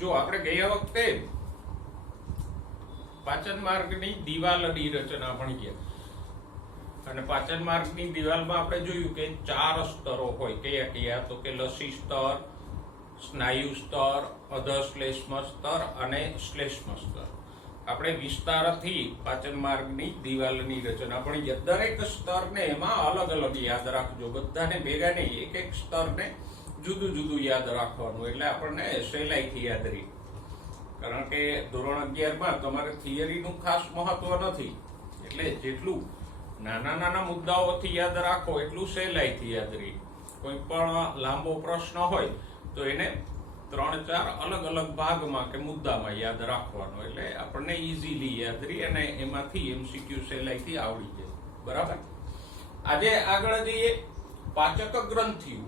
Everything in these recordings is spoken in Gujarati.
જો આપણે ગયા વખતે પાચન માર્ગની દિવાલની રચના ભણી ગયા અને પાચન માર્ગની દિવાલમાં આપણે જોયું કે 4 સ્તરો હોય. કયા કયા? તો કે લસી સ્તર, સ્નાયુ સ્તર, અધશ્લેષ્મ સ્તર અને શ્લેષ્મ સ્તર. આપણે વિસ્તારથી પાચન માર્ગની દિવાલની રચના ભણી ગયા. દરેક સ્તરને એમાં અલગ અલગ યાદ રાખજો, બધાને ભેગા નહીં, એક એક સ્તરને જુદું જુદું યાદ રાખવાનું, એટલે આપણને સહેલાઈથી યાદ રહે. કારણ કે ધોરણ 11માં તમારે થિયરીનું ખાસ મહત્વ નથી, એટલે જેટલું નાના નાના મુદ્દાઓથી યાદ રાખો એટલું સહેલાઈથી યાદ રહે. કોઈ પણ લાંબો પ્રશ્ન હોય તો એને 3-4 અલગ અલગ ભાગમાં કે મુદ્દામાં યાદ રાખવાનો, એટલે આપણને ઈઝીલી યાદ રહે અને એમાંથી MCQ સહેલાઈથી આવડી જાય. બરાબર. આજે આગળ જઈએ. પાચક ગ્રંથિઓ.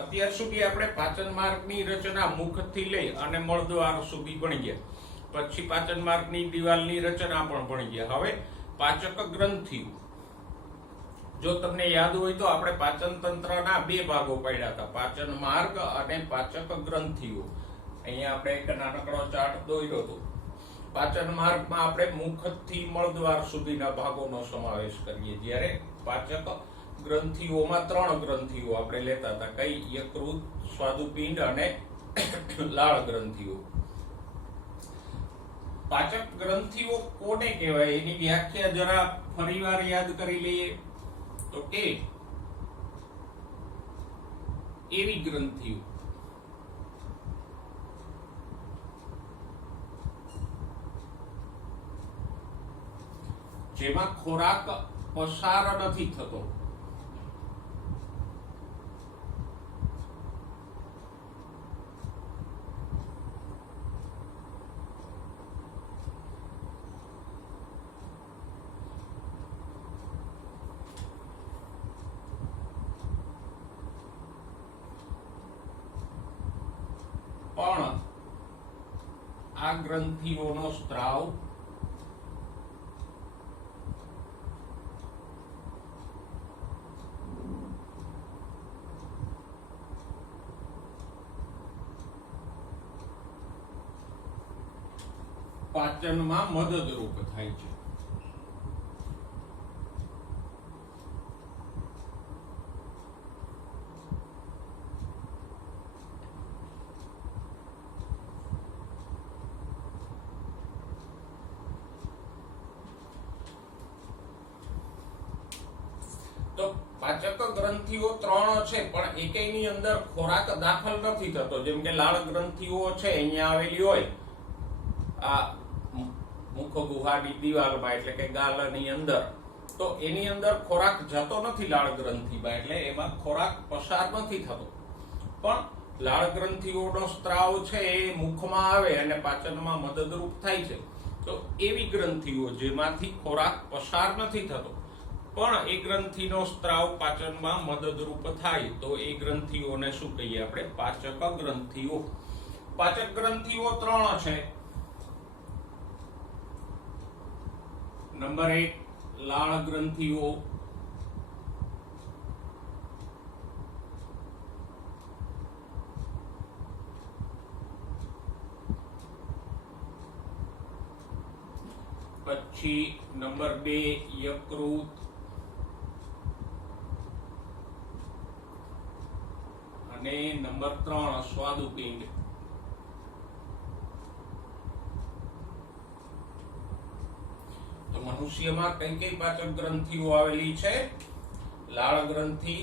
અત્યાર સુધી આપણે પાચન માર્ગની રચના મુખથી લઈ અને મળદ્વાર સુધી ભણી ગયા. પછી પાચન માર્ગની દિવાલની રચના પણ ભણી ગયા. હવે પાચક ગ્રંથિઓ. જો તમને યાદ હોય તો આપણે પાચન તંત્રના 2 ભાગો પાડ્યા હતા, પાચન માર્ગ અને પાચક ગ્રંથિઓ. અહીંયા આપણે એક નાનકડો ચાર્ટ દોર્યો હતો. પાચન માર્ગમાં આપણે મુખથી મળદ્વાર સુધીના ભાગોનો સમાવેશ કરીએ, જ્યારે પાચક ગ્રંથિઓમાં 3 ગ્રંથિઓ આપણે લેતા હતા. કઈ? યકૃત, સ્વાદુપિંડ અને લાળ ગ્રંથિઓ. પાચક ગ્રંથિઓ કોને કહેવાય એની વ્યાખ્યા જરા ફરીવાર યાદ કરી લઈએ. તો કે એવી ગ્રંથિઓ જેમાં ખોરાક પસાર નથી થતો. પણ આ ગ્રંથિઓનો સ્ત્રાવ પાચનમાં મદદરૂપ થાય છે. તો પાચક ગ્રંથિઓ 3 છે, પણ એકેયની અંદર ખોરાક દાખલ નથી થતો. જેમ કે લાળ ગ્રંથિઓ છે અહીંયા આવેલી હોય આ મુખ ગુહાની દિવાલમાં, એટલે કે ગાલની અંદર, તો એની અંદર ખોરાક જતો નથી લાળ ગ્રંથિમાં, એટલે એમાં ખોરાક પસાર નથી થતો. પણ લાળ ગ્રંથિઓનો સ્ત્રાવ છે એ મુખમાં આવે અને પાચનમાં મદદરૂપ થાય છે. તો એવી ગ્રંથિઓ જેમાંથી ખોરાક પસાર નથી થતો પણ એ ગ્રંથિનો સ્ત્રાવ પાચનમાં મદદરૂપ થાય, તો એ ગ્રંથિઓને શું કહીએ આપણે? પાચક ગ્રંથિઓ. પાચક ગ્રંથિઓ 3 છે. નંબર 1 લાળ ગ્રંથિઓ, પછી નંબર 2 યકૃત, અને નંબર 3 સ્વાદુપિંડ. તો મનુષ્યમાં કઈ કઈ પાચક ગ્રંથિઓ આવેલી છે? લાળ ગ્રંથિ,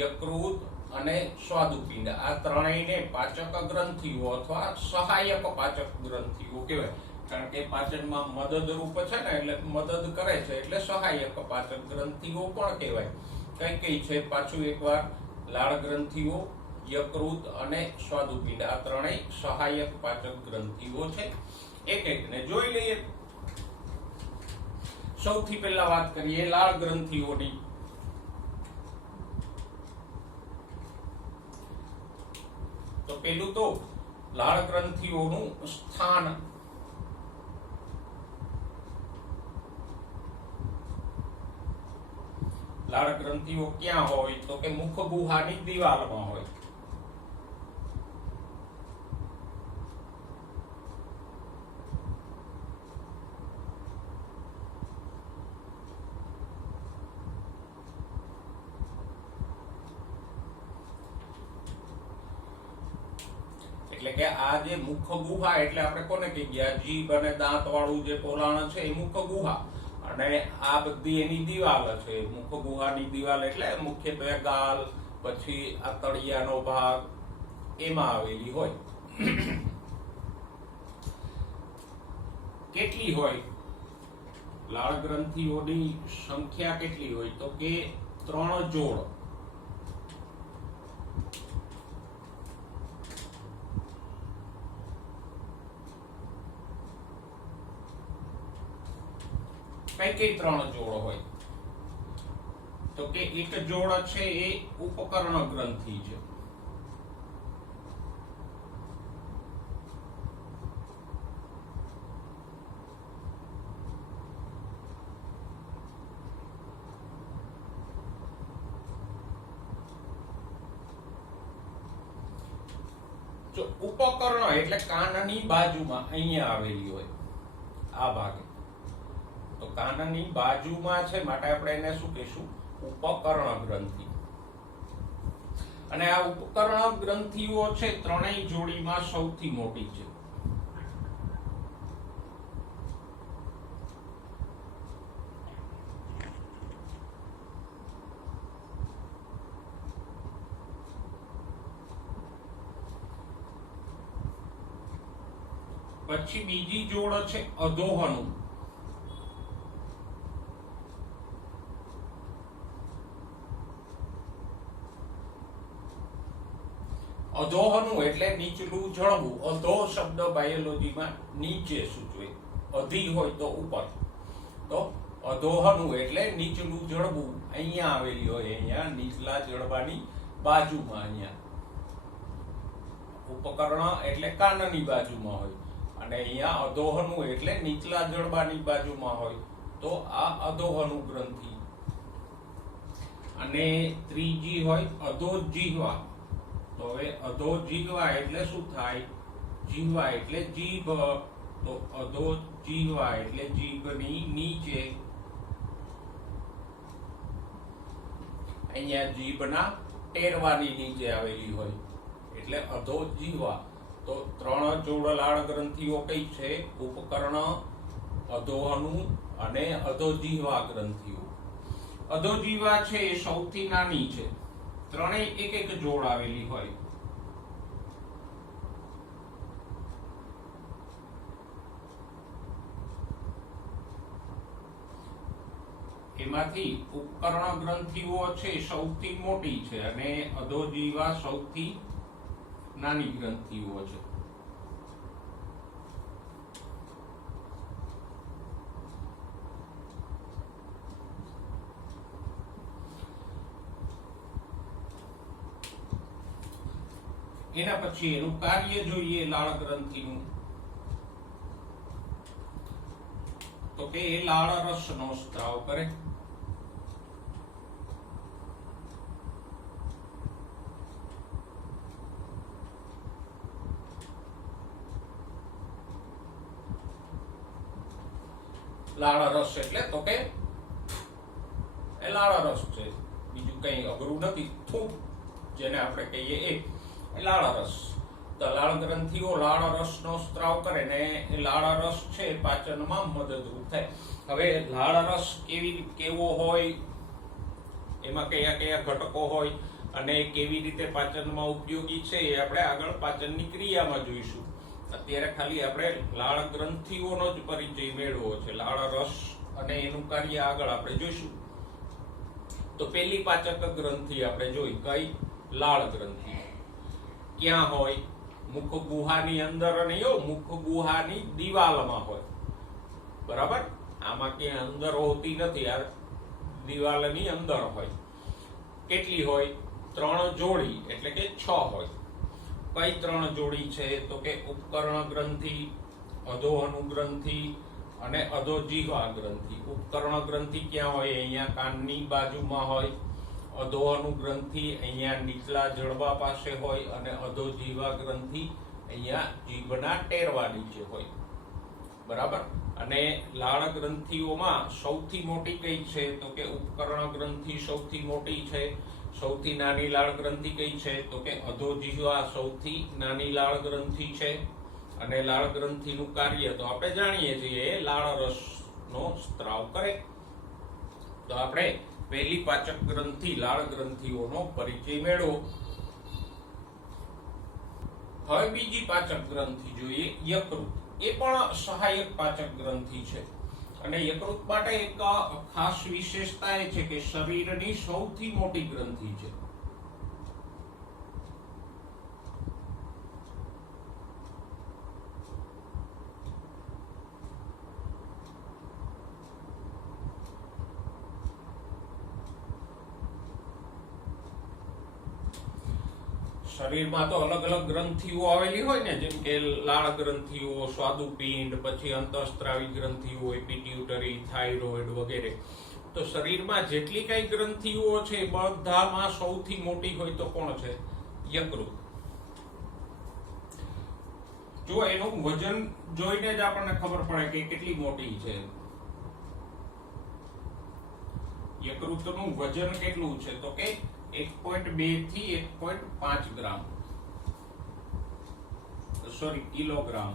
યકૃત અને સ્વાદુપિંડ. આ ત્રણેયને પાચક ગ્રંથિઓ અથવા સહાયક પાચક ગ્રંથિઓ કહેવાય. કારણ કે પાચનમાં મદદરૂપ છે ને, એટલે મદદ કરે છે, એટલે સહાયક પાચક ગ્રંથિઓ પણ કહેવાય. કઈ કઈ છે? પાછું એકવાર, લાળ ગ્રંથિઓ, યકૃત અને સ્વાદુપિંડ. આ ત્રણેય સહાયક પાચક ગ્રંથિઓ છે. એક એકને જોઈ લઈએ. સૌથી પહેલા વાત કરીએ લાળ ગ્રંથિઓની. તો પેલું તો લાળ ગ્રંથિઓનું સ્થાન. લાળ ગ્રંથિઓ ક્યાં હોય તો કે મુખ ગુહાની દિવાલમાં હોય. એટલે કે આ જે મુખ ગુહા એટલે આપણે કોને કહી ગયા, જીભ અને દાંત વાળું જે પોલાણ છે એ મુખ ગુહા, અને આ બધી એની દિવાલ છે. મુખ ગુહાની દિવાલ એટલે મુખ્યત્વે ગાલ, પછી આ તળિયાનો ભાગ એમાં આવેલી હોય. કેટલી હોય લાળ ગ્રંથિઓની સંખ્યા કેટલી હોય તો કે 3 જોડ. કઈ 3 જોડ હોય તો કે એક જોડ છે એ ઉપકર્ણ ગ્રંથિ છે. જો ઉપકર્ણ એટલે કાનની બાજુમાં અહીંયા આવેલી હોય આ ભાગે, તો કાનની બાજુમાં છે માટે આપણે એને શું કહીશું, ઉપકર્ણ ગ્રંથિ. અને આ ઉપકર્ણ ગ્રંથિઓ છે ત્રણેય જોડીમાં સૌથી મોટી છે. પછી બીજી જોડ છે અધોહનું. અધોહનું એટલે નીચલું જળવું. અધો શબ્દ બાયોલોજીમાં નીચે સૂચવે, અધી હોય તો ઉપર, તો અધોહનું એટલે નીચલું જળવું. અહીંયા આવેલી હોય, અહીંયા નીચલા જળવાની બાજુમાં. અહીંયા ઉપકર્ણ એટલે કાનની બાજુમાં હોય, અને અહીંયા અધોહનું એટલે નીચલા જડબાની બાજુમાં હોય, તો આ અધોહનું ગ્રંથિ. અને ત્રીજી હોય અધોજીહ્વા. તો હવે અધોજીહ્વા એટલે શું થાય, જીહ્વા એટલે જીભ, તો અધોજીહ્વા એટલે જીભની નીચે, અહીંયા જીભના ટેરવાની નીચે આવેલી હોય એટલે અધોજીહ્વા. તો 3 જોડ લાળ ગ્રંથિઓ કઈ છે, ઉપકર્ણ, અધોહનું અને અધોજીહ્વા ગ્રંથિઓ. અધોજીહ્વા છે એ સૌથી નાની છે, ત્રણેય એક જોડ આવેલી હોય. એમાંથી ઉપકર્ણ ગ્રંથિઓ છે સૌથી મોટી છે અને અધોજીહ્વા સૌથી નાની ગ્રંથિઓ છે. એના પછી એનું કાર્ય જોઈએ લાળ ગ્રંથિનું, તો કે એ લાળ રસનો સ્ત્રાવ કરે. લાળ રસ એટલે તો કે એ લાળ રસ છે, બીજું કઈ અઘરું નથી. થૂંક જેને આપણે કહીએ એ લાળ રસ. તો લાળ ગ્રંથિઓ લાળ રસનો સ્ત્રાવ કરે ને એ લાળ રસ છે પાચનમાં મદદરૂપ થાય. હવે લાળ રસ કેવો હોય, એમાં કયા કયા ઘટકો હોય અને કેવી રીતે પાચનમાં ઉપયોગી છે એ આપણે આગળ પાચનની ક્રિયામાં જોઈશું. અત્યારે ખાલી આપણે લાળ ગ્રંથિઓનો જ પરિચય મેળવો છે. લાળ રસ અને એનું કાર્ય આગળ આપણે જોઈશું. તો પહેલી પાચક ગ્રંથિ આપણે જોઈ કઈ, લાળ ગ્રંથિ. ક્યાં હોય, મુખ ગુહાની અંદર નહીં, મુખ ગુહાની દિવાલમાં હોય. બરાબર, આમાં ક્યાં અંદર હોતી નથી, આ દિવાલની અંદર હોય. કેટલી હોય, 3 જોડી એટલે કે 6 હોય. કઈ 3 જોડી છે તો કે ઉપકર્ણ ગ્રંથિ, અધોહનું ગ્રંથિ અને અધોજીહવા ગ્રંથિ. ઉપકર્ણ ગ્રંથિ ક્યાં હોય? અહીંયા કાનની બાજુમાં હોય. અધોઅનુ ગ્રંથિ અહીંયા નીચલા જડબા પાસે હોય અને અધોજીહવા ગ્રંથિ અહીંયા જીભના ટેરવા નીચે હોય. બરાબર. અને લાળ ગ્રંથિઓમાં સૌથી મોટી કઈ છે? તો કે ઉપકર્ણ ગ્રંથિ સૌથી મોટી છે. સૌથી નાની લાળ ગ્રંથિ કઈ છે? તો કે અધોજીહવા સૌથી નાની લાળ ગ્રંથિ છે. અને લાળ ગ્રંથિનું કાર્ય તો આપણે જાણીએ છીએ, લાળ રસનો સ્ત્રાવ કરે. તો આપણે પહેલી પાચક ગ્રંથિ લાળ ગ્રંથિઓનો પરિચય મેળવો. હવે બીજી પાચક ગ્રંથિ જોઈએ, યકૃત. એ પણ સહાયક પાચક ગ્રંથિ છે. અને યકૃત માટે એક ખાસ વિશેષતા એ છે કે શરીરની સૌથી મોટી ગ્રંથિ છે. શરીરમાં તો અલગ અલગ ગ્રંથિઓ આવેલી હોય ને, જેમ કે લાળ ગ્રંથિઓ, સ્વાદુપિંડ, પછી અંતઃસ્ત્રાવી ગ્રંથિઓ, પિટ્યુટરી, થાઇરોઇડ વગેરે. તો શરીરમાં જેટલી કઈ ગ્રંથિઓ છે બધામાં સૌથી મોટી હોય તો કોણ છે? યકૃત. જો એનું વજન જોઈને જ આપણને ખબર પડે કે કેટલી મોટી છે. યકૃતનું વજન કેટલું છે? તો કે 1.2 થી 1.5 ગ્રામ, સોરી કિલોગ્રામ.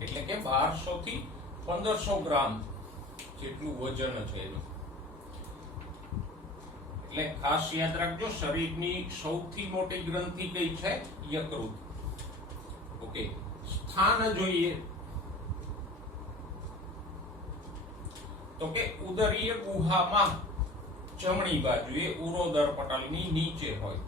એટલે કે 1200 થી 1500 ગ્રામ જેટલું વજન છે એનું. એટલે ખાસ યાદ રાખજો, શરીરની સૌથી મોટી ગ્રંથિ કઈ છે? યકૃત. ઓકે. સ્થાન જોઈએ તો કે ઉદરીય ગુહામાં જમણી બાજુએ ઉરોદર પટલની નીચે હોય.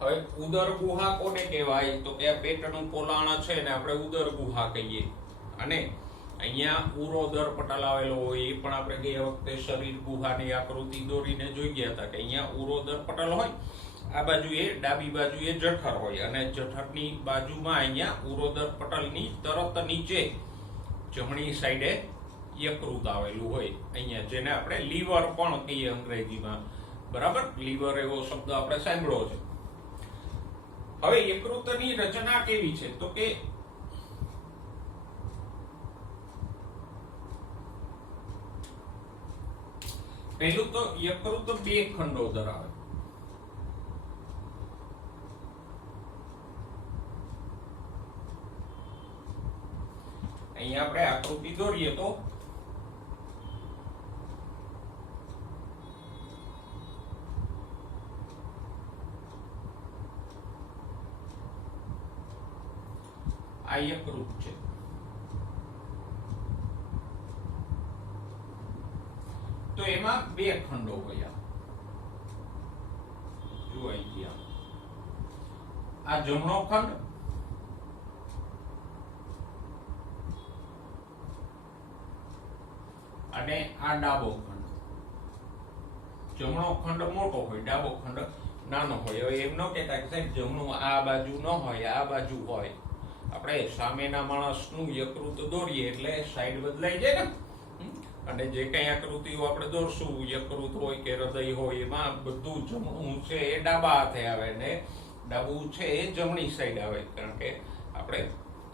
હવે ઉદર ગુહા કોને કહેવાય? તો કે આ પેટનું પોલાણ છે ને આપણે ઉદર ગુહા કહીએ. અને અહીંયા ઉરોદર પટલ આવેલો હોય એ પણ આપણે ગયા વખતે શરીર ગુહાની આકૃતિ દોરીને જોઈ ગયા હતા કે અહીંયા ઉરોદર પટલ હોય. આ બાજુએ ડાબી બાજુએ જઠર હોય અને જઠરની બાજુમાં અહીંયા ઉરોદર પટલની તરત નીચે જમણી સાઈડે યકૃત આવેલું હોય અહીંયા, જેને આપણે લીવર પણ કહીએ અંગ્રેજીમાં. બરાબર. લીવર એવો શબ્દ આપણે સાંભળ્યો છે. હવે યકૃતની રચના કેવી છે? તો કે પહેલું તો યકૃત 2 ખંડો ધરાવે. અહીંયા આપણે આકૃતિ દોરીએ તો આ યકૃત છે. તો એમાં 2 ખંડો હોય. જો અહીંયા આ જમણો ખંડ અને આ ડાબો ખંડ. જમણો ખંડ મોટો હોય, ડાબો ખંડ નાનો હોય. હવે એમ ન કહેતા કે સાહેબ જમણું આ બાજુ ન હોય, આ બાજુ હોય. આપણે સામેના માણસનું યકૃત દોરીએ એટલે સાઈડ બદલાઈ જાય ને. અને જે કઈ આકૃતિઓ આપણે દોરશું, યકૃત હોય કે હૃદય હોય, એમાં બધું જમણું છે એ ડાબા હાથે આવે ને ડાબું છે એ જમણી સાઈડ આવે. કારણ કે આપણે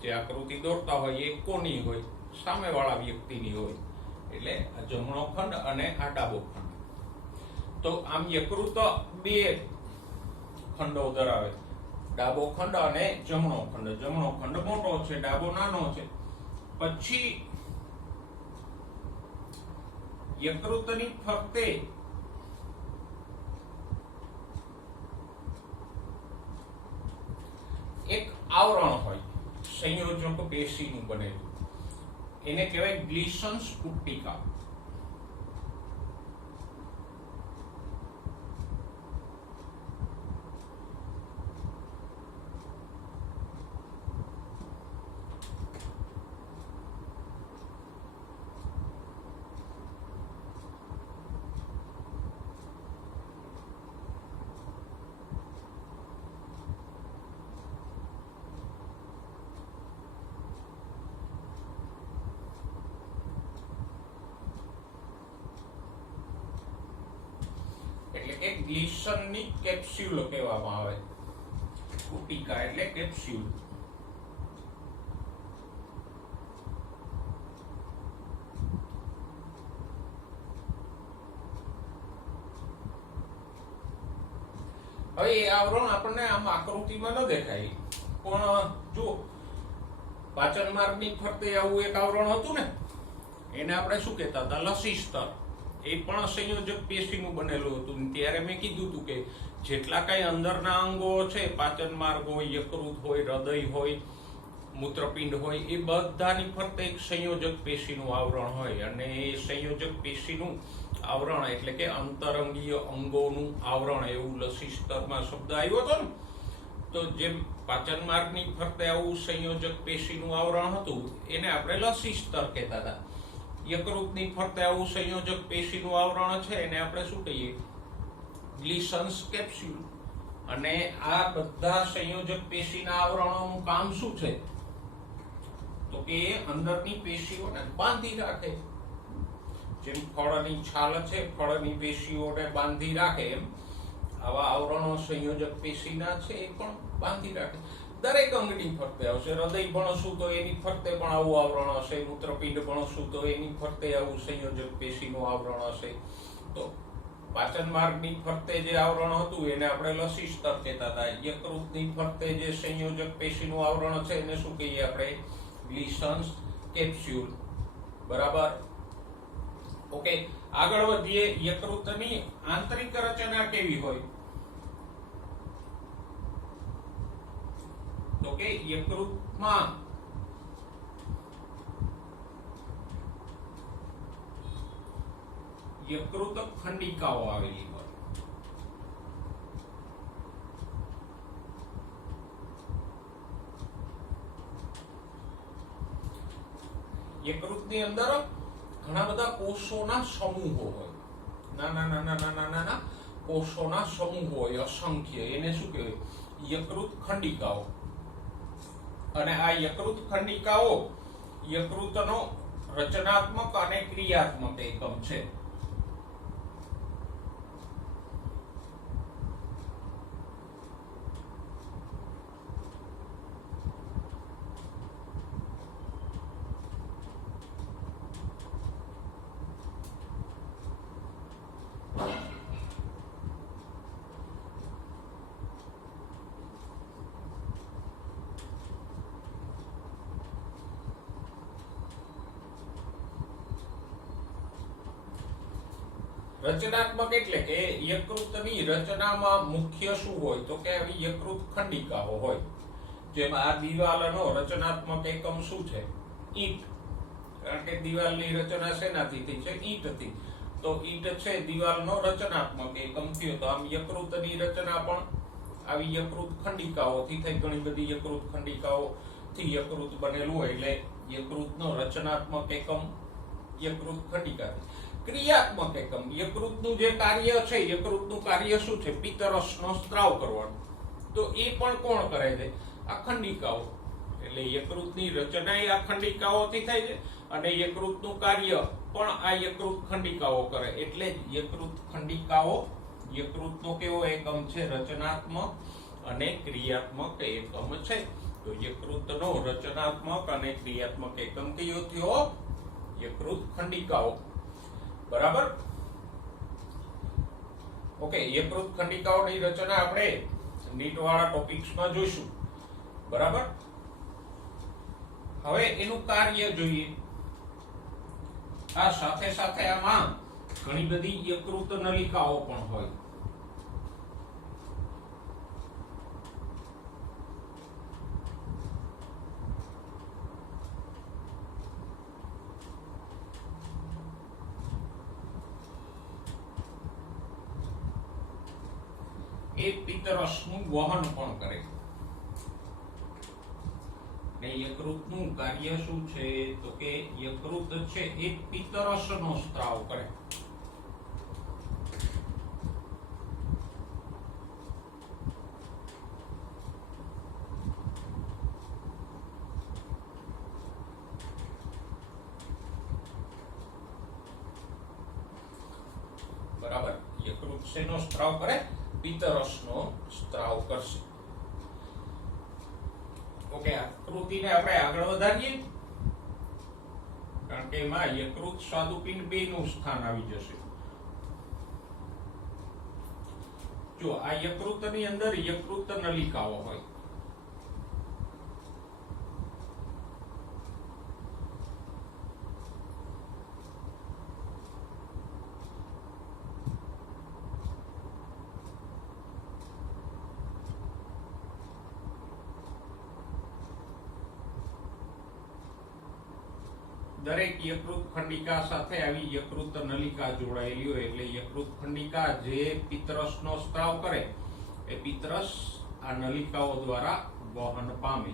જે આકૃતિ દોરતા હોય એ કોની હોય? સામેવાળા વ્યક્તિની હોય. એટલે આ જમણો ખંડ અને આ ડાબો ખંડ. તો આમ યકૃત 2 ખંડો ધરાવે, ડાબો ખંડ અને જમણો ખંડ. જમણો ખંડ મોટો છે, ડાબો નાનો છે. પછી યકૃતની ફરતે આવરણ હોય સંયોજક પેશીનું બનેલું, એને કહેવાય ગ્લિસન્સ પુટ્ટિકા. એટલે કે ગ્લિસનની કેપ્સ્યુલ કહેવામાં આવે. પુટિકા એટલે કેપ્સ્યુલ. હવે એ આવરણ આપણને આમ આકૃતિમાં ન દેખાય, પણ જો પાચન માર્ગની ફરતે આવું એક આવરણ હતું ને, એને આપણે શું કહેતા હતા? લસી સ્તર. એ પણ સંયોજક પેશીનું બનેલું હતું. ત્યારે મેં કીધું હતું કે જેટલા કઈ અંદરના અંગો છે, પાચન માર્ગ હોય, યકૃત હોય, હૃદય હોય, મૂત્રપિંડ હોય, એ બધાની ફરતે એક સંયોજક પેશીનું આવરણ હોય. અને એ સંયોજક પેશીનું આવરણ એટલે કે અંતરંગીય અંગોનું આવરણ, એવું લસી સ્તરમાં શબ્દ આવ્યો હતો ને. તો જેમ પાચન માર્ગની ફરતે આવું સંયોજક પેશીનું આવરણ હતું, એને આપણે લસી સ્તર કહેતા હતા. યકૃતની ફરતે આવું સંયોજક પેશીનું આવરણ છે, એને આપણે શું કહીએ? ગ્લિસન્સ કેપ્સ્યુલ. અને આ બધા સંયોજક પેશીના આવરણોનું કામ શું છે? તો કે અંદરની પેશીઓને બાંધી રાખે. જેમ ફળની છાલ છે, ફળની પેશીઓને બાંધી રાખે, એમ આવા આવરણો સંયોજક પેશીના છે, એ પણ બાંધી રાખે. દરેક અંગની ફરતે આવશે. હૃદય ભણશું તો એની ફરતે પણ આવું આવરણ હશે. મૂત્રપિંડ ભણશું તો એની ફરતે આવું સંયોજક પેશીનું આવરણ હશે. તો પાચન માર્ગની ફરતે જે આવરણ હતું એને આપણે લસી સ્તર કહેતા હતા. યકૃતની ફરતે જે સંયોજક પેશીનું આવરણ છે એને શું કહીએ આપણે? ગ્લિસન્સ કેપ્સ્યુલ. બરાબર. ઓકે, આગળ વધીએ. યકૃતની આંતરિક રચના કેવી હોય? તો કે યકૃતમાં યકૃત ખંડિકાઓ આવેલી હોય. યકૃતની અંદર ઘણા બધા કોષોના સમૂહો હોય. નાના કોષોના સમૂહો હોય, અસંખ્ય. એને શું કહેવાય? યકૃત ખંડિકાઓ. અને આ યકૃત ખંડિકાઓ યકૃતનો રચનાત્મક અને ક્રિયાત્મક એકમ છે. રચનાત્મક એટલે કે યકૃતની રચનામાં મુખ્ય શું હોય? તો કે આવી યકૃત ખંડિકાઓ હોય. જેમાં આ દિવાલનો રચનાત્મક એકમ શું છે? ઈંટ. કારણ કે દિવાલની રચના શેનાથી થઈ છે? ઈંટથી. તો ઈંટ છે દિવાલનો રચનાત્મક એકમ થયો. તો આમ યકૃતની રચના પણ આવી યકૃત ખંડિકાઓથી થઈ. ઘણી બધી યકૃત ખંડિકાઓથી યકૃત બનેલું હોય. એટલે યકૃતનો રચનાત્મક એકમ યકૃત ખંડિકા. ક્રિયાત્મક એકમ યકૃતનું જે કાર્ય છે, યકૃતનું કાર્ય શું છે? પિત્તરસનો સ્ત્રાવ કરવાનો. તો એ પણ કોણ કરે છે? આ ખંડિકાઓ. એટલે યકૃતની રચના આ ખંડિકાઓથી થાય છે અને યકૃતનું કાર્ય પણ આ યકૃત ખંડિકાઓ કરે. એટલે યકૃત ખંડિકાઓ યકૃતનો કેવો એકમ છે? રચનાત્મક અને ક્રિયાત્મક એકમ છે. તો યકૃતનો રચનાત્મક અને ક્રિયાત્મક એકમ કયો થયો? યકૃત ખંડિકાઓ. બરાબર. ઓકે, યકૃત ખંડિકાઓની રચના આપણે નીટ વાળા ટોપિક્સમાં જોઈશું. બરાબર. હવે એનું કાર્ય જોઈએ. આ સાથે સાથે આમાં ઘણી બધી યકૃત નલિકાઓ પણ હોય. એ પિત્તરસનું વહન પણ કરે. ને યકૃતનું કાર્ય શું છે તો કે યકૃત છે એ પિત્તરસનો સ્ત્રાવ કરે. બરાબર, યકૃત શેનો સ્ત્રાવ કરે? પિત્તરસનો સ્ત્રાવ કરશે. ઓકે, આકૃતિને આપણે આગળ વધારીએ, કારણ કે એમાં યકૃત સ્વાદુપિંડ 2 નું સ્થાન આવી જશે. જો આ યકૃતની અંદર યકૃત નલિકાઓ હોય. દરેક યકૃત ખંડિકા સાથે આવી યકૃત નલિકા જોડાયેલી હોય એટલે યકૃત ખંડિકા જે પિત્તરસનો સ્ત્રાવ કરે એ પિત્તરસ આ નલિકાઓ દ્વારા વહન પામે.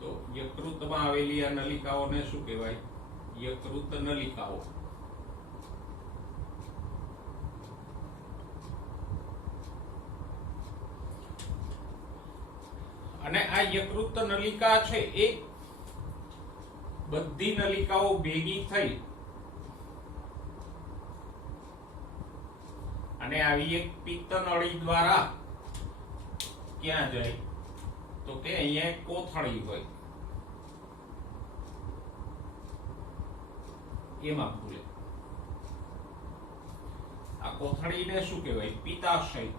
તો યકૃતમાં આવેલી આ નલિકાઓને શું કહેવાય? યકૃત નલિકાઓ. અને આ યકૃત નલિકા છે એ બધી નલિકાઓ ભેગી થઈ અને આવી એક પિત્ત નળી દ્વારા ક્યાં જાય તો કે અહીંયા એક કોથળી હોય એમાં ખુલે. આ કોથળીને શું કહેવાય? પિત્તાશય.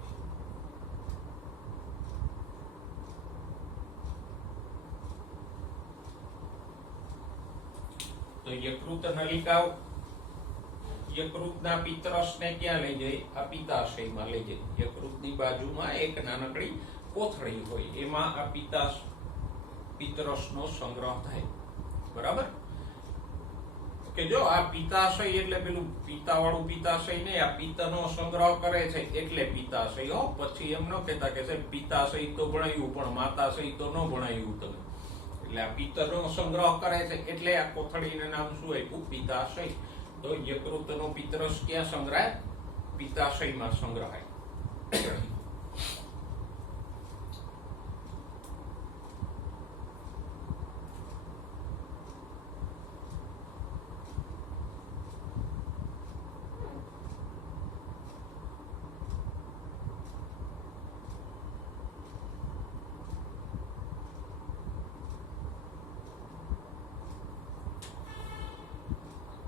તો યકૃત નલિકાઓ યકૃતના પિત્તરસને ક્યાં લઈ જાય? આ પિત્તાશયમાં લઈ જાય. યકૃતની બાજુમાં એક નાનકડી કોથળી હોય એમાં આ પિત્તરસનો સંગ્રહ થાય. બરાબર કે જો આ પિત્તાશય એટલે પેલું પિત્તાવાળું પિત્તાશય નહીં, આ પિત્તનો સંગ્રહ કરે છે એટલે પિત્તાશય. હો, પછી એમ ન કહેતા કે પિત્તાશય તો ભણાયું પણ માતાશય તો ન ભણાયું તમે. એટલે આ પિત્તનો સંગ્રહ કરે છે એટલે આ કોથળીને નામ શું આપ્યું? પિત્તાશય. તો યકૃતનો પિત્તરસ ક્યાં સંગ્રહાય? પિત્તાશયમાં સંગ્રહાય.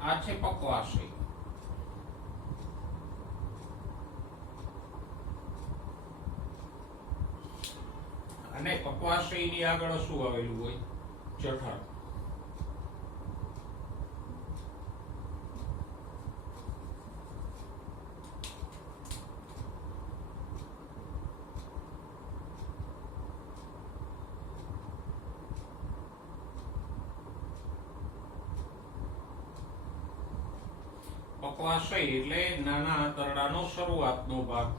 આ છે પક્વાશય. અને પક્વાશયની આગળ શું આવેલું હોય? જઠર. પક્વાશય એટલે નાના આંતરડાનો શરૂઆતનો ભાગ.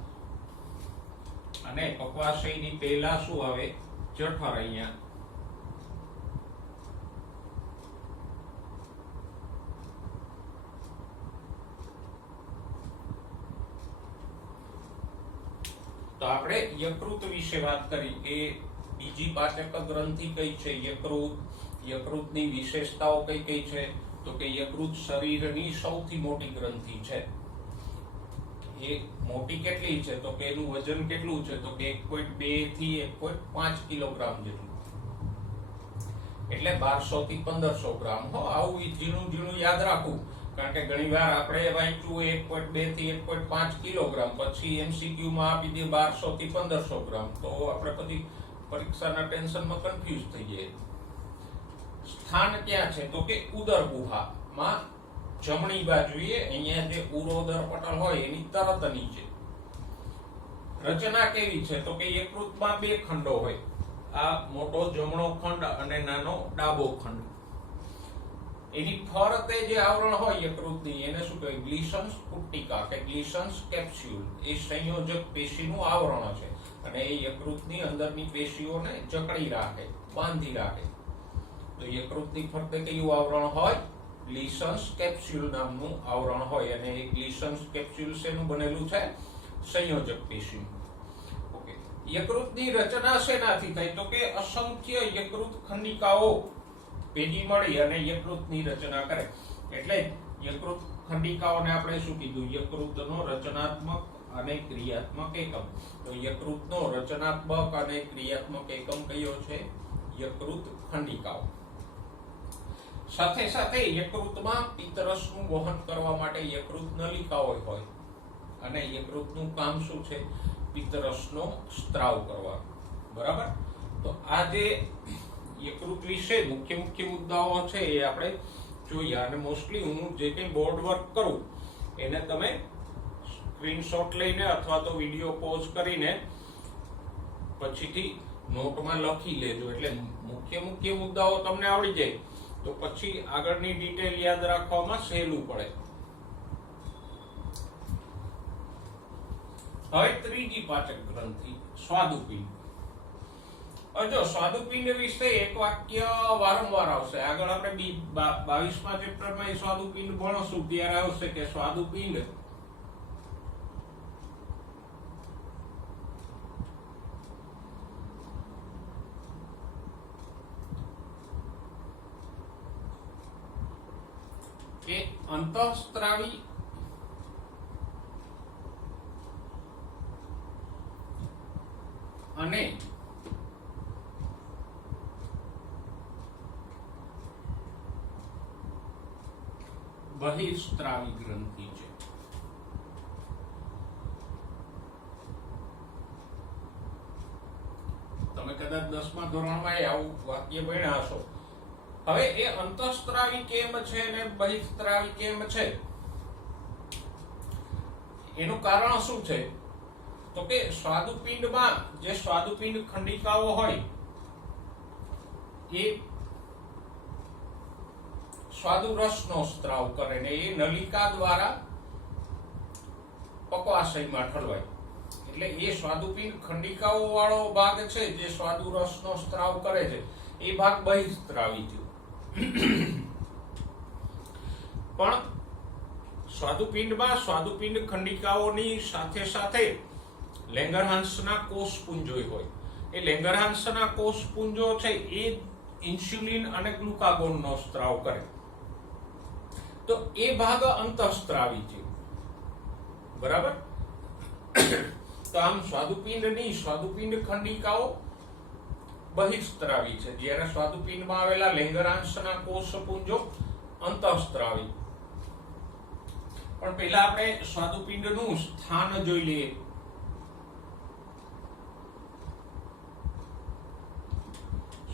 અને પક્વાશયની પહેલા શું આવે? જઠર. અહીંયા તો આપણે યકૃત વિશે વાત કરી કે બીજી પાચક ગ્રંથિ કઈ છે? યકૃત. યકૃતની વિશેષતાઓ કઈ કઈ છે? તો કે યકૃત શરીરની સૌથી મોટી ગ્રંથિ છે. એ મોટી કેટલી છે તો કે એનું વજન કેટલું છે તો કે 1.2 થી 1.5 કિલોગ્રામ જેટલું. એટલે 1200 થી 1500 ગ્રામ. હો, આવું ઝીણું ઝીણું યાદ રાખવું, કારણ કે ઘણીવાર આપણે વાંચ્યું 1.2 થી 1.5 કિલોગ્રામ, પછી MCQ માં આપી દે 1200 થી 1500 ગ્રામ, તો આપણે પછી પરીક્ષાના ટેન્શનમાં કન્ફ્યુઝ થઈ જાય. સ્થાન ક્યાં છે તો કે ઉદર ગુહામાં જમણી બાજુએ, અહીંયા જે ઉરોદર પટલ હોય એની તરત નીચે. રચના કેવી છે તો કે યકૃતમાં 2 ખંડો હોય. આ મોટો જમણો ખંડ અને નાનો ડાબો ખંડ. એની ફરતે જે આવરણ હોય યકૃતની એને શું કહેવાય? ગ્લિસન્સ પુટ્ટિકા કે ગ્લિસન્સ કેપ્સ્યુલ. એ સંયોજક પેશીનું આવરણ છે અને એ યકૃતની અંદરની પેશીઓને જકડી રાખે, બાંધી રાખે. તો યકૃતની ફરતે કયું આવરણ હોય? ગ્લિસન્સ કેપ્સ્યુલ નામનું આવરણ હોય અને એ ગ્લિસન્સ કેપ્સ્યુલ શેનું બનેલું છે? સંયોજક પેશીનું. ઓકે. યકૃતની રચના શેનાથી થાય? તો કે અસંખ્ય યકૃત ખંડિકાઓ ભેગી મળી અને યકૃતની રચના કરે. એટલે યકૃત ખંડિકાઓને આપણે શું કીધું? યકૃતનો રચનાત્મક અને ક્રિયાત્મક એકમ. તો યકૃતનો રચનાત્મક અને ક્રિયાત્મક એકમ કયો છે? યકૃત ખંડિકાઓ. સાથે સાથે યકૃતમાં પિત્તરસનું વહન કરવા માટે યકૃત નલિકાઓ હોય અને યકૃતનું કામ શું છે? પિત્તરસનો સ્ત્રાવ કરવાનો. બરાબર. તો આ જે યકૃત વિશે મુખ્ય મુદ્દાઓ છે એ આપણે જોયા અને મોસ્ટલી હું જે કંઈ બોર્ડ વર્ક કરું એને તમે સ્ક્રીનશોટ લઈને અથવા તો વિડીયો પોઝ કરીને પછીથી નોટમાં લખી લેજો. એટલે મુખ્ય મુદ્દાઓ તમને આવડી જાય તો પછી આગળની ડિટેલ યાદ રાખવામાં સહેલું પડે. હવે ત્રીજી પાચક ગ્રંથિ સ્વાદુપિંડ. જો સ્વાદુપિંડ વિશે એક વાક્ય વારંવાર આવશે. આગળ આપણે 22મા ચેપ્ટરમાં એ સ્વાદુપિંડ ભણશું ત્યારે આવશે કે સ્વાદુપિંડ કે અંતઃસ્ત્રાવી અને બહિસ્ત્રાવી ગ્રંથિ છે. તમે કદાચ 10મા ધોરણમાં આવું વાક્ય ભણ્યા હશો. હવે એ અંતઃસ્ત્રાવી કેમ છે અને બહિસ્ત્રાવી કેમ છે એનું કારણ શું છે? તો કે સ્વાદુપિંડમાં જે સ્વાદુપિંડ ખંડિકાઓ હોય એ સ્વાદુરસનો સ્ત્રાવ કરે ને એ નલિકા દ્વારા પક્વાશયમાં ઠલવાય. એટલે એ સ્વાદુપિંડ ખંડિકાઓ વાળો ભાગ છે જે સ્વાદુરસનો સ્ત્રાવ કરે છે એ ભાગ બહિસ્ત્રાવી થયો. પણ સ્વાદુપિંડમાં સ્વાદુપિંડ ખંડિકાઓની સાથે સાથે લેંગરહાન્સના કોષપુંજો હોય. એ લેંગરહાન્સના કોષપુંજો છે એ ઇન્સ્યુલિન અને ગ્લુકાગોનનો સ્ત્રાવ કરે. તો એ ભાગ અંતઃસ્ત્રાવી છે. બરાબર. તો આમ સ્વાદુપિંડ ખંડિકાઓ બહિસ્ત્રાવી છે જ્યારે સ્વાદુપિંડમાં આવેલા લેંગરહાન્સના કોષપુંજો અંતઃસ્ત્રાવી. પણ પહેલા આપણે સ્વાદુપિંડનું સ્થાન જોઈ લઈએ.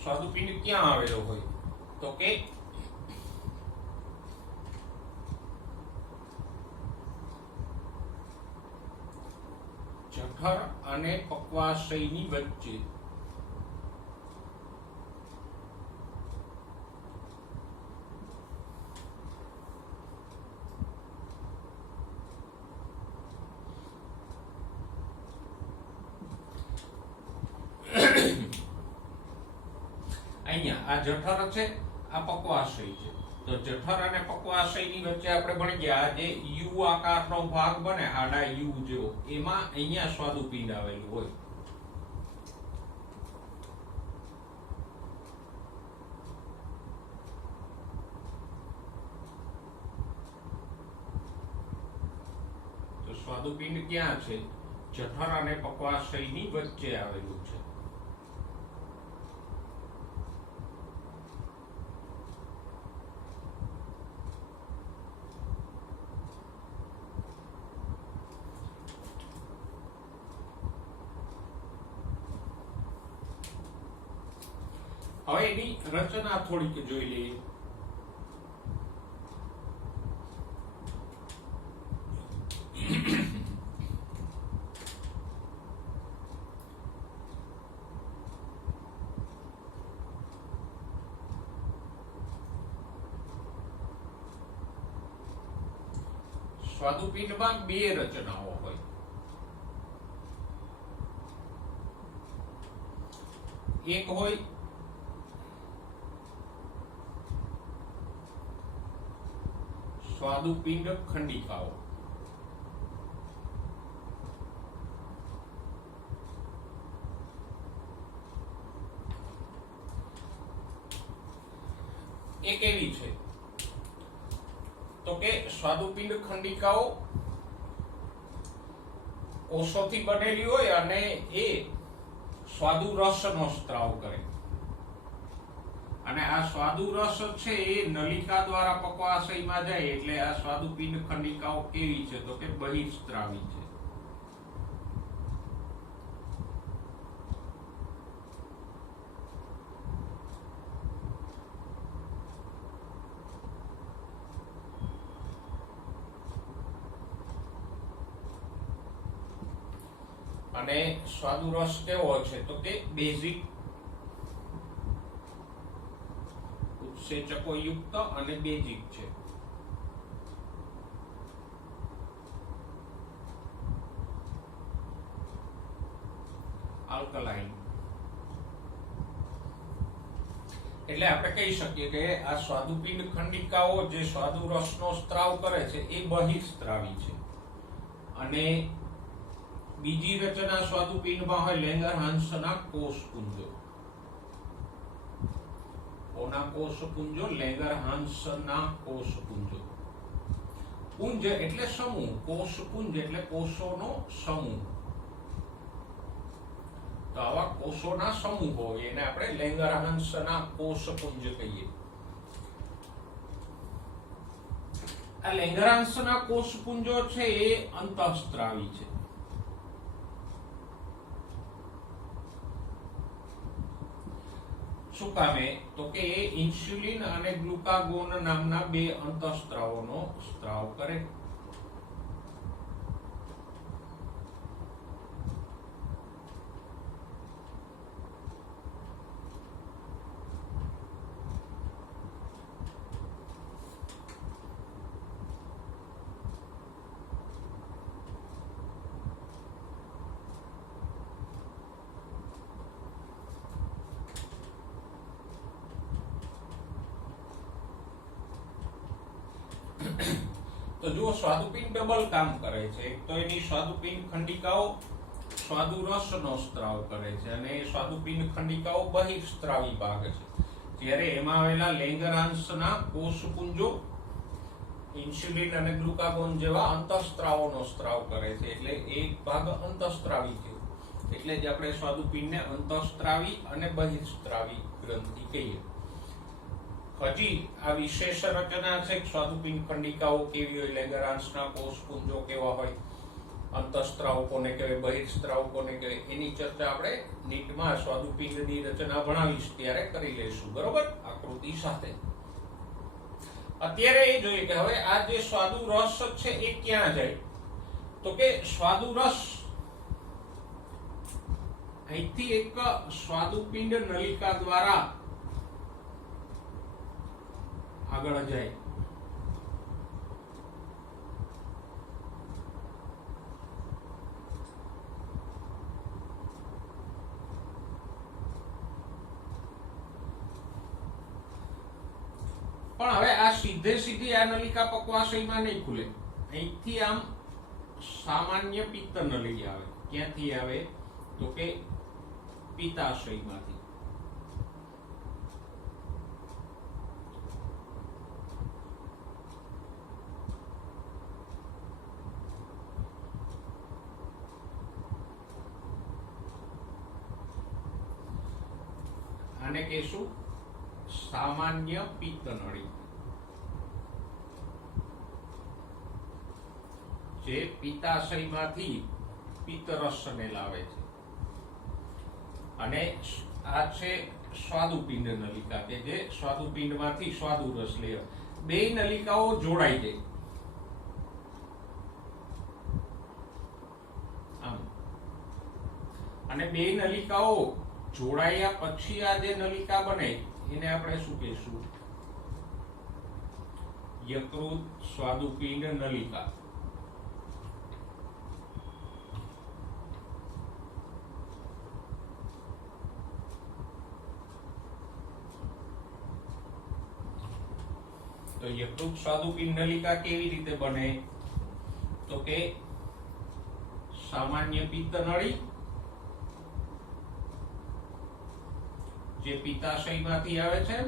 સ્વાદુપિંડ ક્યાં આવેલો હોય? તો કે જઠર અને પક્વાશયની વચ્ચે. અહીંયા આ જઠર છે, આ પક્વાશય છે. તો જઠર અને પક્વાશયની વચ્ચે આપણે ભણી ગયા જે યુ આકારનો ભાગ બને, આડા યુ જેવો, એમાં અહીંયા સ્વાદુપિંડ આવેલું હોય. તો સ્વાદુપિંડ ક્યાં છે? જઠર અને પક્વાશયની વચ્ચે આવેલું છે. હવે એની રચના થોડીક જોઈ લઈએ. સ્વાદુપિંડમાં બે રચનાઓ હોય. એક હોય સ્વાદુપિંડ ખંડિકાઓ, એક એવી છે તો કે સ્વાદુપિંડ ખંડિકાઓ કોષોથી બનેલી હોય અને એ સ્વાદુ રસનો સ્ત્રાવ કરે, અને આ સ્વાદુ રસ છે એ નલિકા દ્વારા પક્વાશયમાં જાય એટલે આ સ્વાદુપિંડ ખંડિકાઓ કેવી છે તો કે બહિર્સ્ત્રાવી છે. અને સ્વાદુ રસ કેવો છે તો કે બેઝિક ઉત્સેચકો યુક્ત અને બેઝિક છે. આલ્કલાઇન એટલે આપણે કહી શકીએ કે આ સ્વાદુપિંડ ખંડિકાઓ જે સ્વાદુ રસનો સ્ત્રાવ કરે છે એ બહિર્સ્ત્રાવી છે. અને બીજી રચના સ્વાદુપિંડમાં હોય લેંગરહાન્સના કોષપુંજો. કોના કોષપુંજો? લેંગરહાન્સના કોષપુંજો. પુંજ એટલે સમૂહ, કોષપુંજ એટલે કોષોનો સમૂહ. તો આવા કોષોના સમૂહ હોય એને આપણે લેંગરહાન્સના કોષપુંજ કહીએ. આ લેંગરહાન્સના કોષપુંજો છે એ અંતઃસ્ત્રાવી છે. શું કામે તો કે એ ઇન્સ્યુલિન અને ગ્લુકાગોન નામના બે અંતઃસ્ત્રાવોનો સ્ત્રાવ કરે. તો જુઓ સ્વાદુપિંડ ડબલ કામ કરે છે. એક તો એની સ્વાદુપિંડ ખંડિકાઓ સ્વાદુ રસનો સ્ત્રાવ કરે છે અને એ સ્વાદુપિંડ ખંડિકાઓ બહિર્સ્ત્રાવી ભાગ છે, જ્યારે એમાં આવેલા લેંગરહાન્સના કોષપુંજો ઇન્સ્યુલિન અને ગ્લુકાગોન જેવા અંતઃસ્ત્રાવોનો સ્ત્રાવ કરે છે એટલે એક ભાગ અંતઃસ્ત્રાવી છે. એટલે જ આપણે સ્વાદુપિંડને અંતઃસ્ત્રાવી અને બહિર્સ્ત્રાવી ગ્રંથિ કહીએ. હજી આ વિશેષ રચના છે સ્વાદુપિંડ ખંડિકાઓ કેવી હોય, લેંગરહાન્સના કોષપુંજો કેવા હોય, અંતઃસ્ત્રાવ કોને કહેવાય, બહિર્સ્ત્રાવ કોને કહેવાય, એની ચર્ચા આપણે નીટમાં સ્વાદુપિંડની રચના ભણાવીશ ત્યારે કરી લઈશું, બરોબર, આકૃતિ સાથે. અત્યારે એ જોઈએ કે હવે આ જે સ્વાદુ રસ છે એ ક્યાં જાય તો કે સ્વાદુ રસ અહીંથી એક સ્વાદુપિંડ નલિકા દ્વારા આગળ જાય. પણ હવે આ સીધી આ નલિકા પક્વાશયમાં નહીં ખુલે. અહીંથી આમ સામાન્ય પિત્ત નળી આવે. ક્યાંથી આવે તો કે પિત્તાશયમાંથી. આને કહેશું સામાન્ય પિત્ત નળી, જે પિત્તાશયમાંથી પિત્તરસને લાવે છે. અને આ છે સ્વાદુપિંડ નલિકા કે જે સ્વાદુપિંડમાંથી સ્વાદુ રસ લે. બે નલિકાઓ જોડાઈ જાય આમ, અને બે નલિકાઓ જોડાયા પછી આ જે નલિકા બને એને આપણે શું કહીશું? યકૃત સ્વાદુપિંડ નલિકા. યકૃત સ્વાદુપિંડ નલિકા કેવી રીતે બને? તો કે સામાન્ય પિત્ત નળી જે પિત્તાશયમાંથી આવે છે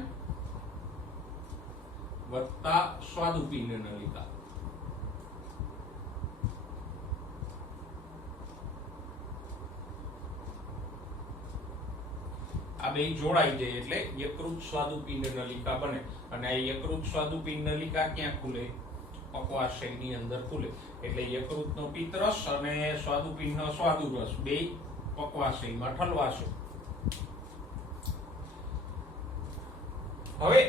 વત્તા સ્વાદુપિંડ નલિકા. આ બે જોડાઈ જાય એટલે યકૃત સ્વાદુપિંડ નલિકા બને. અને આ યકૃત સ્વાદુપિંડ નલિકા ક્યાં ખુલે? પક્વાશયની અંદર ખુલે. એટલે યકૃતનો પિત્તરસ અને સ્વાદુપિંડનો સ્વાદુરસ બે પક્વાશયમાં ઠલવાશે. હવે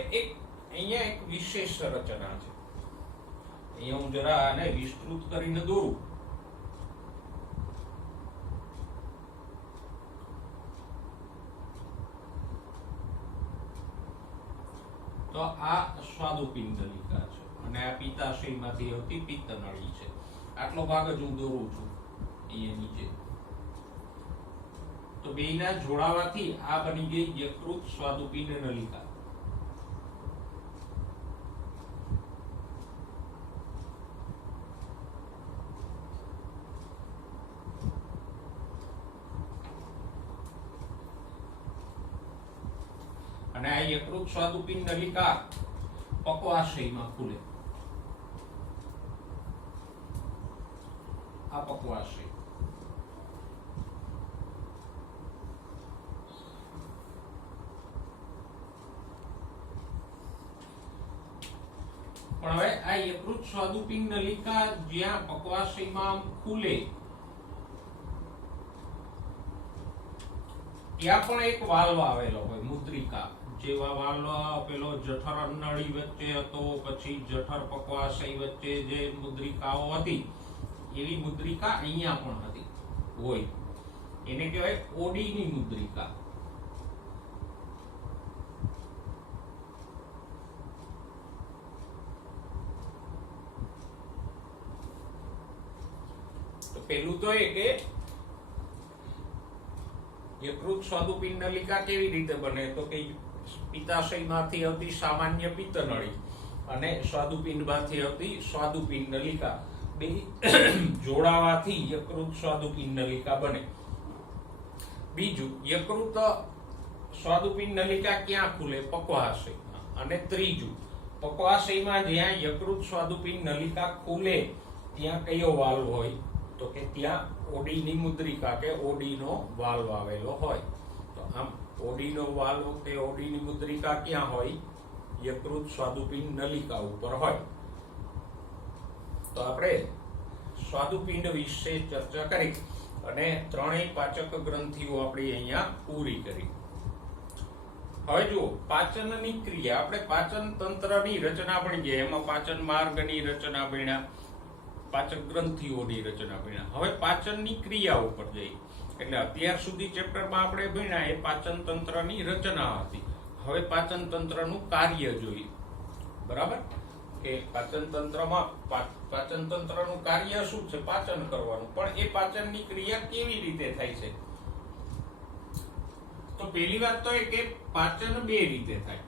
અહીંયા એક વિશેષ રચના છે. અહીંયા હું જરા આને વિસ્તૃત કરીને દોરું. તો આ સ્વાદુપિંડ નલિકા છે અને આ પિત્તાશયમાંથી આવતી પિત્ત નળી છે. આટલો ભાગ જ હું દોરું છું અહીંયા નીચે. તો બેયના જોડાવાથી આ બની ગઈ યકૃત સ્વાદુપિંડ નલિકા. અને આ યકૃત સ્વાદુપિંડ નલિકા પક્વાશયમાં ખુલે. આ પક્વાશય. પણ હવે આ યકૃત સ્વાદુપિંડ નલિકા જ્યાં પક્વાશયમાં ખુલે ત્યાં પણ એક વાલ્વ આવેલો હોય, મુદ્રિકા જેવા વાલ્વ પેલો જઠર નળી વચ્ચે હતો, પછી જઠર પક્વાશય વચ્ચે જે મુદ્રિકાઓ હતી એવી મુદ્રિકા અહીંયા પણ હતી હોય. એને કહેવાય ઓડીની મુદ્રિકા. તો પેલું તો એ કે યકૃત સ્વાદુપિંડ નલિકા કેવી રીતે બને? તો કે પિત્તાશયમાંથી આવતી સામાન્ય પિત્ત નળી અને સ્વાદુપિંડમાંથી આવતી સ્વાદુપિંડ નલિકા બે જોડાવાથી યકૃત સ્વાદુપિંડ નલિકા બને. બીજું, યકૃત સ્વાદુપિંડ નલિકા ક્યાં ખુલે? પક્વાશયમાં. અને ત્રીજું, પક્વાશયમાં જ્યાં યકૃત સ્વાદુપિંડ નલિકા ખુલે ત્યાં કયો વાલ્વ હોય? તો કે ત્યાં ઓડીની મુદ્રિકા કે ઓડીનો વાલ્વ આવેલો હોય. તો આમ ઓડીનો વાલ્વ કે ઓડીની મુદ્રિકા ક્યાં હોય? યકૃત સ્વાદુપિંડ નલિકા ઉપર હોય. તો આપણે સ્વાદુપિંડ વિશે ચર્ચા કરી અને ત્રણેય પાચક ગ્રંથિઓ આપણે અહીંયા પૂરી કરી. હવે જુઓ, પાચનની ક્રિયા. આપણે પાચન તંત્રની રચના ભણી ગયા, એમાં પાચન માર્ગની રચના ભણ્યા, પાચક ગ્રંથિઓની રચના ભણ્યા. હવે પાચનની ક્રિયા ઉપર જઈએ. એટલે અત્યાર સુધી ચેપ્ટરમાં આપણે ભણ્યા એ પાચન તંત્રની રચના હતી. હવે પાચન તંત્રનું કાર્ય જોઈએ. બરાબર? કે પાચન તંત્રનું કાર્ય શું છે? પાચન કરવાનું. પણ એ પાચનની ક્રિયા કેવી રીતે થાય છે? તો પહેલી વાત તો એ કે પાચન બે રીતે થાય.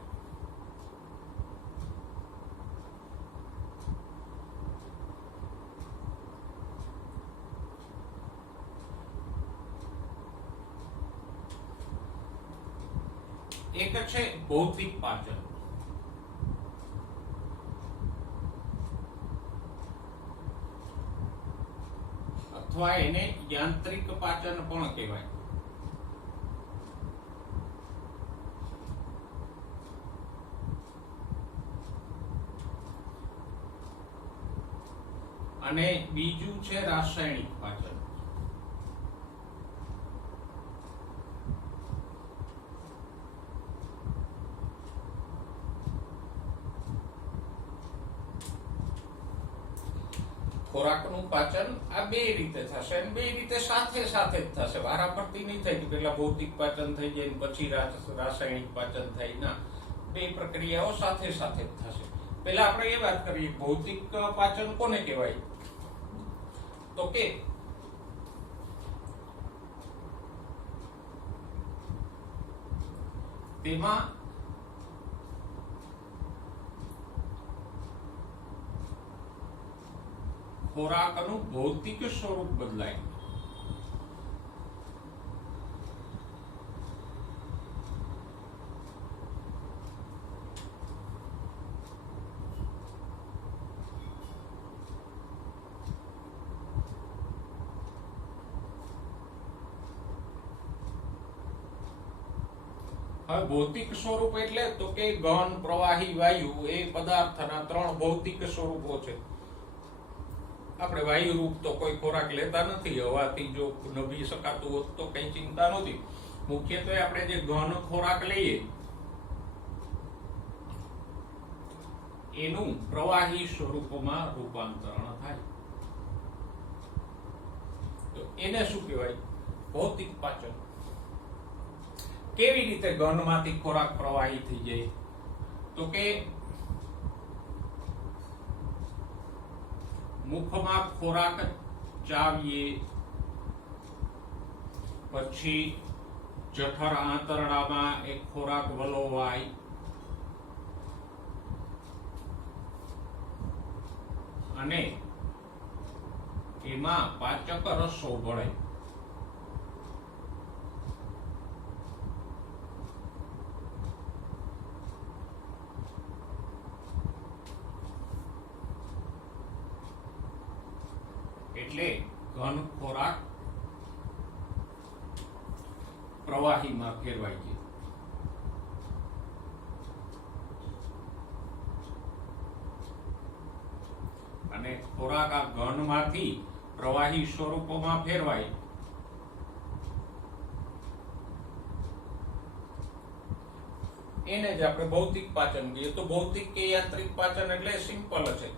એક છે ભૌતિક પાચન, અથવા એને યાંત્રિક પાચન પણ કહેવાય. અને બીજું છે રાસાયણિક પાચન. ખોરાકનું પાચન આ બે રીતે થશે અને બે રીતે સાથે સાથે જ થશે. વારાફરતી નહીં થાય કે પેલા ભૌતિક પાચન થઈ જાય ને પછી રાસાયણિક પાચન થાય. ના, બે પ્રક્રિયાઓ સાથે સાથે જ થશે. પહેલા આપણે એ વાત કરીએ, ભૌતિક પાચન કોને કહેવાય? તો કે તેમાં ખોરાકનું ભૌતિક સ્વરૂપ બદલાય. હવે ભૌતિક સ્વરૂપ એટલે તો કે ઘન, પ્રવાહી, વાયુ એ પદાર્થના 3 ભૌતિક સ્વરૂપો છે. આપણે વાયુ રૂપ તો કોઈ ખોરાક લેતા નથી. હવાથી જો નભી શકાતું હોત તો કઈ ચિંતા નહોતી. મુખ્યત્વે આપણે જે ઘન ખોરાક લઈએ એનું પ્રવાહી સ્વરૂપમાં રૂપાંતરણ થાય તો એને શું કહેવાય? ભૌતિક પાચન. કેવી રીતે ઘનમાંથી ખોરાક પ્રવાહી થઈ જાય? તો કે મુખમાં ખોરાક ચાવીએ, પછી જઠર આંતરડામાં એક ખોરાક વલોવાય, અને એમાં પાચક રસો ભળે. એટલે ઘન ખોરાક પ્રવાહીમાં ફેરવાય છે. અને ખોરાક આ ઘનમાંથી પ્રવાહી સ્વરૂપોમાં ફેરવાય એને જ આપણે ભૌતિક પાચન કહીએ. તો ભૌતિક કે યાંત્રિક પાચન એટલે સિમ્પલ છે.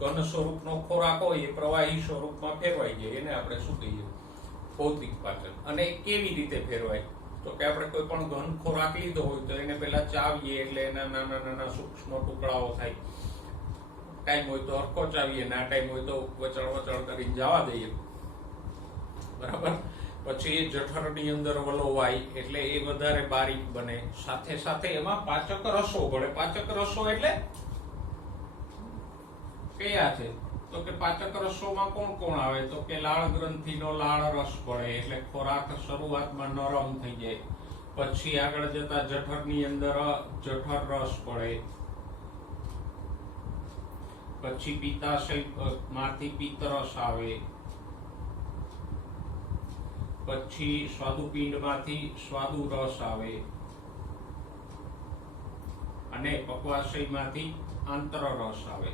ઘન સ્વરૂપનો ખોરાક હોય એ પ્રવાહી સ્વરૂપમાં ફેરવાઈ જાય એને આપણે શું કહીએ? ભૌતિક પાચન. અને કેવી રીતે ફેરવાય? તો કે આપણે કોઈ પણ ઘન ખોરાક લીધો હોય તો એને પહેલા ચાવીએ એટલે એના નાના નાના સૂક્ષ્મ ટુકડાઓ થાય. ટાઈમ હોય તો હરખો ચાવીએ, ના ટાઈમ હોય તો વચળ કરીને જવા દઈએ, બરાબર. પછી એ જઠરની અંદર વલોવાય એટલે એ વધારે બારીક બને. સાથે સાથે એમાં પાચક રસો ભળે. પાચક રસો એટલે કયા છે? તો કે પાચક રસોમાં કોણ કોણ આવે? તો કે લાળ ગ્રંથિનો લાળ રસ ભળે એટલે ખોરાક શરૂઆતમાં નરમ થઈ જાય. પછી આગળ જતા જઠરની અંદર જઠર રસ ભળે. પછી પિત્તાશય માંથી પિત્ત રસ આવે. પછી સ્વાદુપિંડ માંથી સ્વાદુ રસ આવે. અને પક્વાશય માંથી આંતર રસ આવે.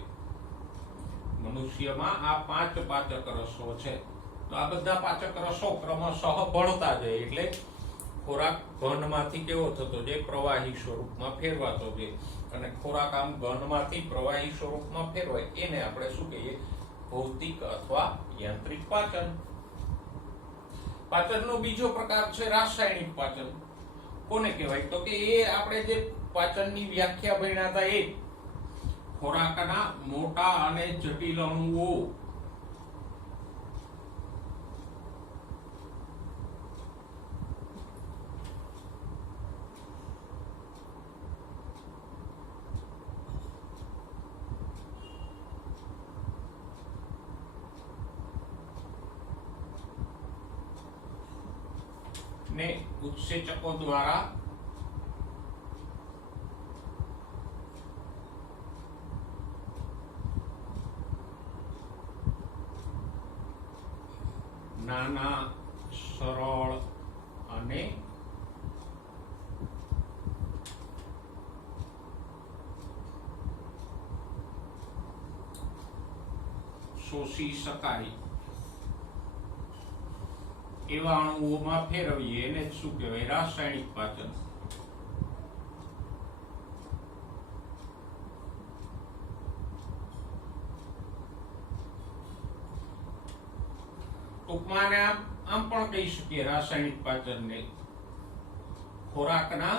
મનુષ્યમાં આ 5 પાચક રસો છે. તો આ બધા પાચક રસો ક્રમશઃ ભળતા જાય એટલે ખોરાક ઘનમાંથી કેવો થતો જાય? પ્રવાહી સ્વરૂપમાં ફેરવાતો જાય. અને ખોરાક આમ ઘનમાંથી પ્રવાહી સ્વરૂપમાં ફેરવાય એને આપણે શું કહીએ? ભૌતિક અથવા યાંત્રિક પાચન. પાચનનો બીજો પ્રકાર છે રાસાયણિક પાચન. કોને કહેવાય? તો કે એ આપણે જે પાચનની વ્યાખ્યા ભણ્યા હતા એ ખોરાકના મોટા અને જટિલ અણુઓ ને ઉત્સેચકો દ્વારા નાના, સરળ અને શોષી શકાય એવા અણુઓમાં ફેરવીએ એને શું કહેવાય? રાસાયણિક પાચન. ટૂંકમાં આમ પણ કહી શકીએ રાસાયણિક પાચનને ખોરાકના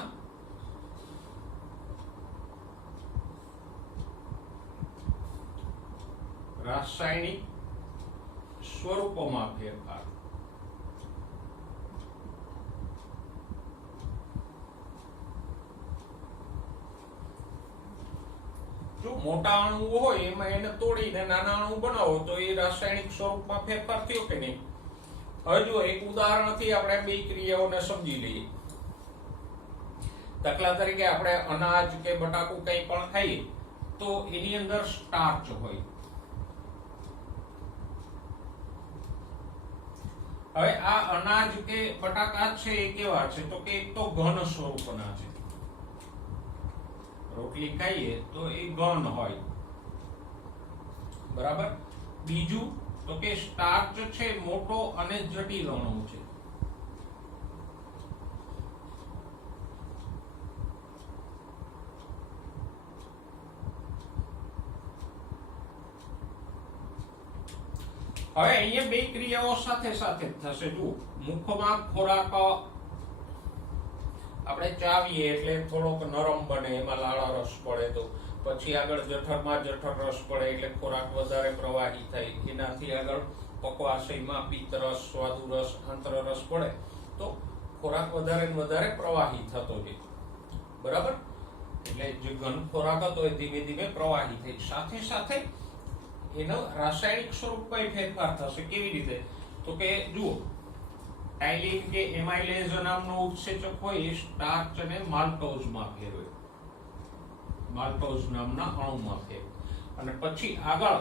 રાસાયણિક સ્વરૂપોમાં ફેરફાર. મોટા અણુઓ હોય એમાં એને તોડીને નાના અણુ બનાવો તો એ રાસાયણિક સ્વરૂપમાં ફેરફાર થયો કે નહીં. હવે જો એક ઉદાહરણથી આપણે બે ક્રિયાઓને સમજી લઈએ. દાખલા તરીકે આપણે અનાજ કે બટાકું કંઈ પણ ખાઈએ તો એની અંદર સ્ટાર્ચ હોય. હવે આ અનાજ કે બટાકા છે એ કેવા છે તો કે એક તો ઘન સ્વરૂપના છે. રોટલી ખાઈએ તો એ ઘન હોય, બરાબર. બીજું તો કે સ્ટાર્ચ છે મોટો અને જટિલ અણુ છે. હવે અહીંયા બે ક્રિયાઓ સાથે સાથે થશે. જુઓ, મુખમાં ખોરાક આપણે ચાવીએ એટલે થોડોક નરમ બને, એમાં લાળા રસ પડે, તો પછી આગળ જઠરમાં જઠર રસ પડે એટલે ખોરાક વધારે પ્રવાહી થાય. એનાથી આગળ પક્વાશયમાં પિત્ત રસ, સ્વાદુ રસ, આંતર રસ પડે તો ખોરાક વધારે ને વધારે પ્રવાહી થતો જાય, બરાબર. એટલે જે ઘન ખોરાક હતો એ ધીમે ધીમે પ્રવાહી થઈ. સાથે સાથે એનો રાસાયણિક સ્વરૂપમાં ફેરફાર થશે. કેવી રીતે તો કે જુઓ, ટાઇલિન કે એમાઇલેઝ નામનો ઉત્સેચક હોય એ સ્ટાર્ચ અને માલ્ટોઝમાં ફેરવે, માલ્ટોઝ નામના અણુમાં ફેરવે, અને પછી આગળ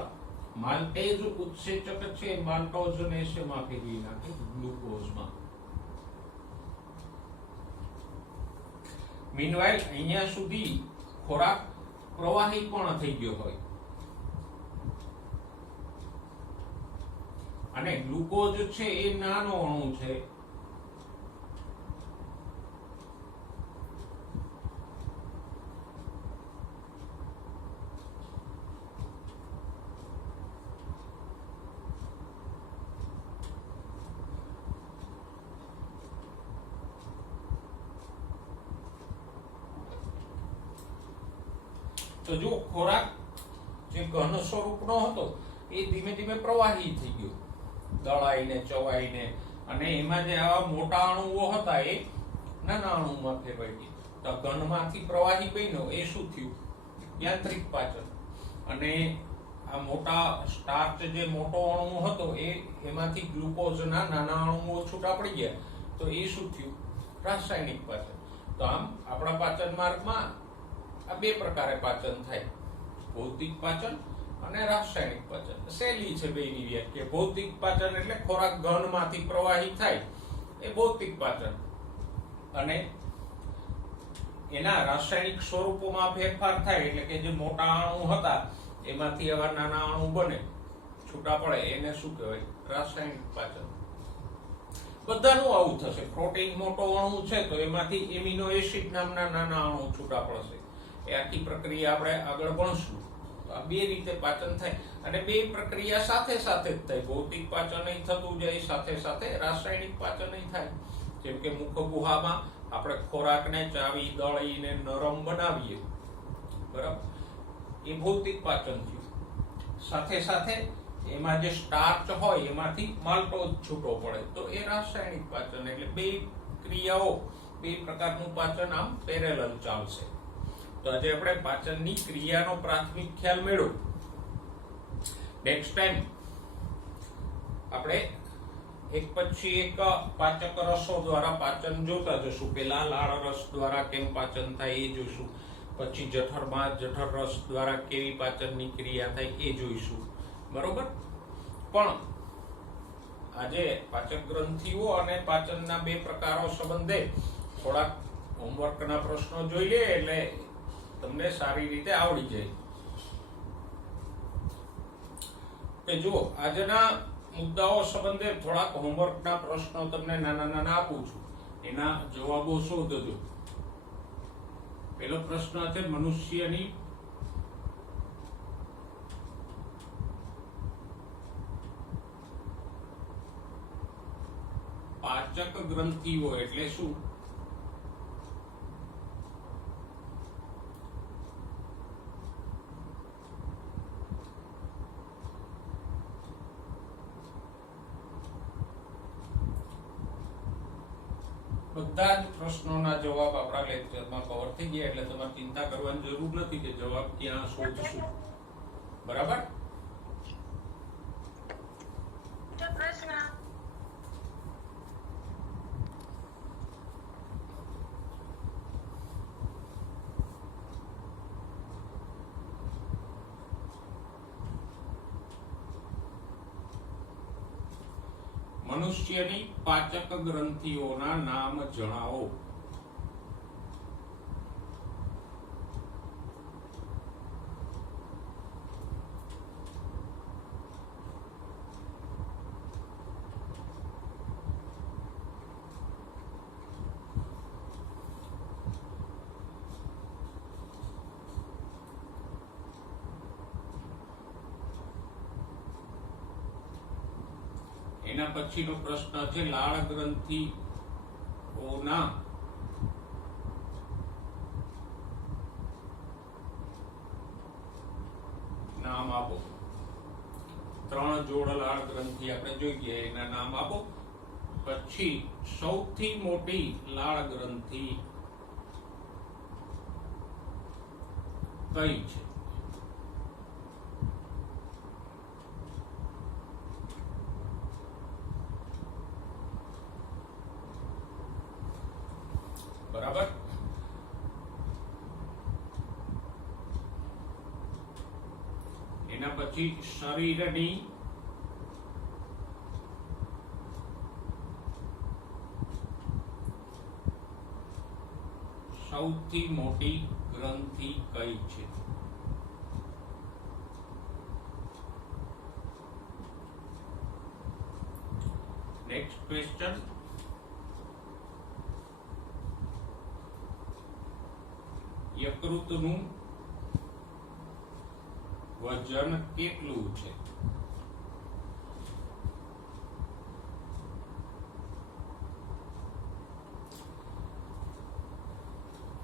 માલ્ટેઝ ઉત્સેચક છે માલ્ટોઝને શેમાં ફેરવી નાખે, ગ્લુકોઝમાં. મીનવાઇલ અહીંયા સુધી ખોરાક પ્રવાહી પણ થઈ ગયો હોય અને ગ્લુકોઝ છે એ નાનો અણુ છે. તો જો ખોરાક જે ઘન સ્વરૂપનો હતો એ ધીમે ધીમે પ્રવાહી થઈ ગયો, દળાઈને ચવાઈને, અને એમાં જે આવા મોટા અણુઓ હતા એ નાના અણુમાં ફેરવાઈ ગયા. તો ઘનમાંથી પ્રવાહી બન્યો એ શું થયું? યાંત્રિક પાચન. અને આ મોટા સ્ટાર્ચ જે મોટો અણુ હતો એમાંથી ગ્લુકોઝના નાના અણુઓ છૂટા પડી ગયા તો એ શું થયું? રાસાયણિક પાચન. તો આમ આપણા પાચન માર્ગમાં આ બે પ્રકારે પાચન થાય, ભૌતિક પાચન અને રાસાયણિક પાચન. સહેલી છે બેની વ્યાખ્યા. ભૌતિક પાચન એટલે ખોરાક ઘનમાંથી પ્રવાહી થાય એ ભૌતિક પાચન, અને એના રાસાયણિક સ્વરૂપોમાં ફેરફાર થાય એટલે કે જે મોટા અણુ હતા એમાંથી આવા નાના અણુ બને, છૂટા પડે, એને શું કહેવાય? રાસાયણિક પાચન. બધાનું આવું થશે. પ્રોટીન મોટો અણુ છે તો એમાંથી એમિનો એસિડ નામના નાના અણુ છૂટા પડશે. એ આખી પ્રક્રિયા આપણે આગળ ભણશું. આ બે રીતે પાચન થાય, અને બે પ્રક્રિયા સાથે સાથે જ થાય. ભૌતિક પાચન થતું જાય, સાથે સાથે રાસાયણિક પાચન થાય. જેમ કે મુખ ગુહામાં આપણે ખોરાકને ચાવી દળીને નરમ બનાવીએ, બરાબર, એ ભૌતિક પાચન થયું. સાથે સાથે એમાં જે સ્ટાર્ચ હોય એમાંથી માલ્ટોઝ છૂટો પડે તો એ રાસાયણિક પાચન. એટલે બે ક્રિયાઓ, બે પ્રકારનું પાચન આમ પેરેલલ ચાલશે. તો આજે આપણે પાચનની ક્રિયાનો પ્રાથમિક ખ્યાલ મેળવ્યો. નેક્સ્ટ ટાઈમ આપણે એક પછી એક પાચક રસો દ્વારા પાચન જોતા જશું. પહેલા લાળ રસ દ્વારા કેમ પાચન થાય એ જોઈશું, પછી જઠરમાં જઠર રસ દ્વારા કેવી પાચનની ક્રિયા થાય એ જોઈશું, બરોબર. પણ આજે પાચક ગ્રંથિઓ અને પાચનના બે પ્રકારો સંબંધે થોડાક હોમવર્કના પ્રશ્નો જોઈ લે એટલે તમને સારી રીતે આવડી જાય. કે જુઓ, આજના મુદ્દાઓ સંબંધે થોડાક હોમવર્કના પ્રશ્નો તમને નાના નાના આપું છું, એના જવાબો શોધજો. પહેલો પ્રશ્ન છે, મનુષ્યની પાચક ગ્રંથિઓ એટલે શું? બધા જ પ્રશ્નોના જવાબ આપણા લેક્ચરમાં કવર થઈ ગયા, એટલે તમારે ચિંતા કરવાની જરૂર નથી કે જવાબ ક્યાં શોધશું. બરાબર? મનુષ્યની પાચક ગ્રંથિઓના નામ જણાવો. એના પછીનો પ્રશ્ન છે લાળ ગ્રંથિઓના નામ આપો. 3 જોડ લાળ ગ્રંથિ આપણે જોઈએ, એના નામ આપો. પછી સૌથી મોટી લાળ ગ્રંથિ કઈ છે? બરાબર? એના પછી શરીરની સૌથી મોટી ગ્રંથિ કઈ છે? Next question. યકૃતનું વજન કેટલું છે?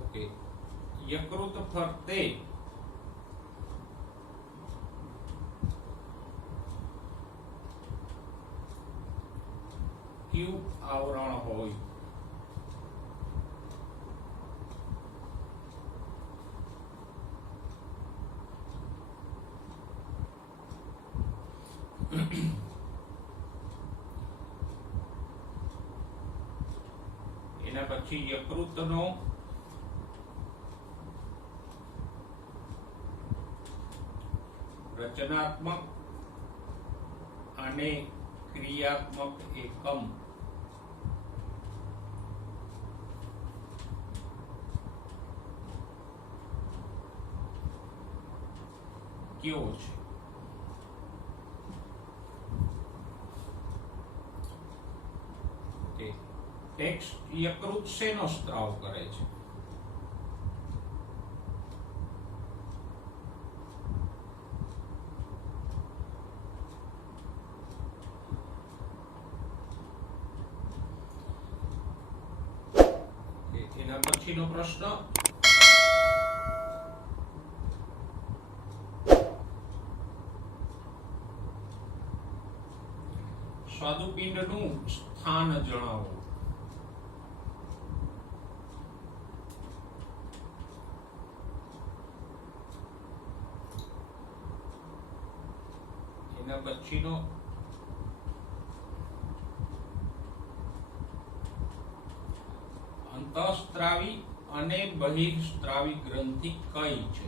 ઓકે, યકૃત ફરતે ક્યુ આવરણ હોય? એના પછી યકૃતનો રચનાત્મક અને ક્રિયાત્મક એકમ કયો છે? ટેક્સ્ટ યકૃત શેનો સ્ત્રાવ કરે છે? એના પછીનો પ્રશ્ન, સ્વાદુપિંડનું સ્થાન જણાવો. એના પછીનો અંતઃસ્ત્રાવી અને બહિર્સ્ત્રાવી ગ્રંથિ કઈ છે?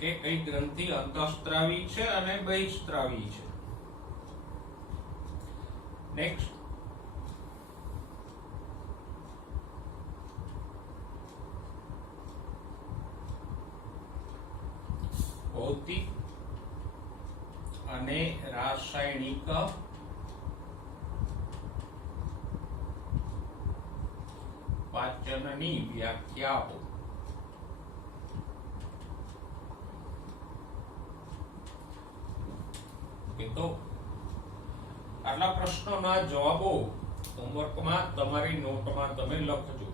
કે કઈ ગ્રંથિ અંતઃસ્ત્રાવી છે અને બહિર્સ્ત્રાવી છે? નેક્સ્ટ. ભૌતિક અને રાસાયણિક પાચનની વ્યાખ્યા આપો. તો આટલા પ્રશ્નોના જવાબો હોમવર્કમાં તમારી નોટમાં તમે લખજો.